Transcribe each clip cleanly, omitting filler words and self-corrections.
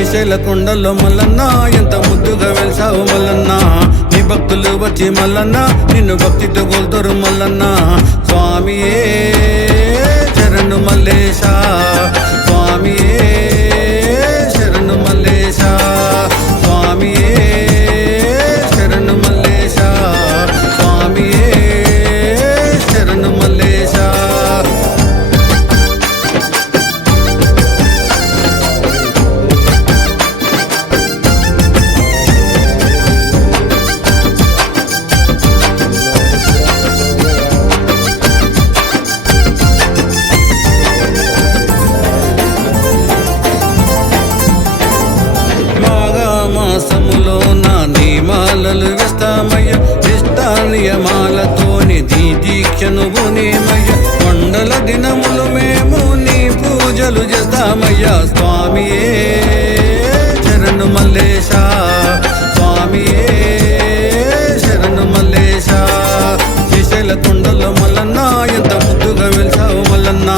శ్రీశైల కొండల్లో మల్లన్న ఎంత ముద్దుగా వెలిసావు మల్లన్న నీ భక్తులు వచ్చి మల్లన్న నిన్ను భక్తితో కొలుతారు మల్లన్న స్వామియే శరణు మల్లేశ స్వామియే శరణు మల్లేశ స్వామియే శరణు మల్లేశ స్వామియే శరణు మల్లేశ. మాసములో నా నియమాలలు వేస్తామయ్య నియమాలతోని దీక్షను బునేమయ్య మండల దినములు మేము నీ పూజలు చేస్తామయ్యా స్వామియే శరణు మల్లేశ స్వామియే శరణు మల్లేశ. శ్రీశైల కొండల్లో మల్లన్న ఎంత ముద్దుగా వెలిసావు మల్లన్న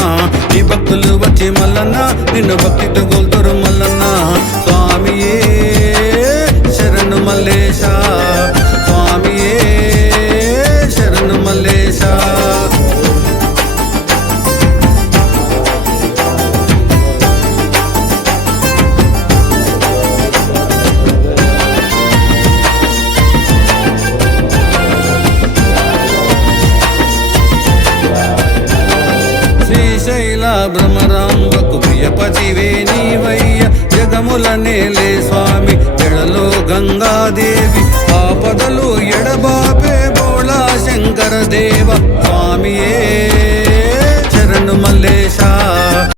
నీ భక్తులు వచ్చి మల్లన్న నిన్ను భక్తితో కొలుతారు మల్లన్న స్వామియే శరణు మల్లేశ స్వామియే శరణు మల్లేశ. శ్రీశైల భ్రమరాంబకు ప్రియపతివే నీవయ్య జగముల నేలే స్వామి జడలో గంగాదేవి ఆపదలు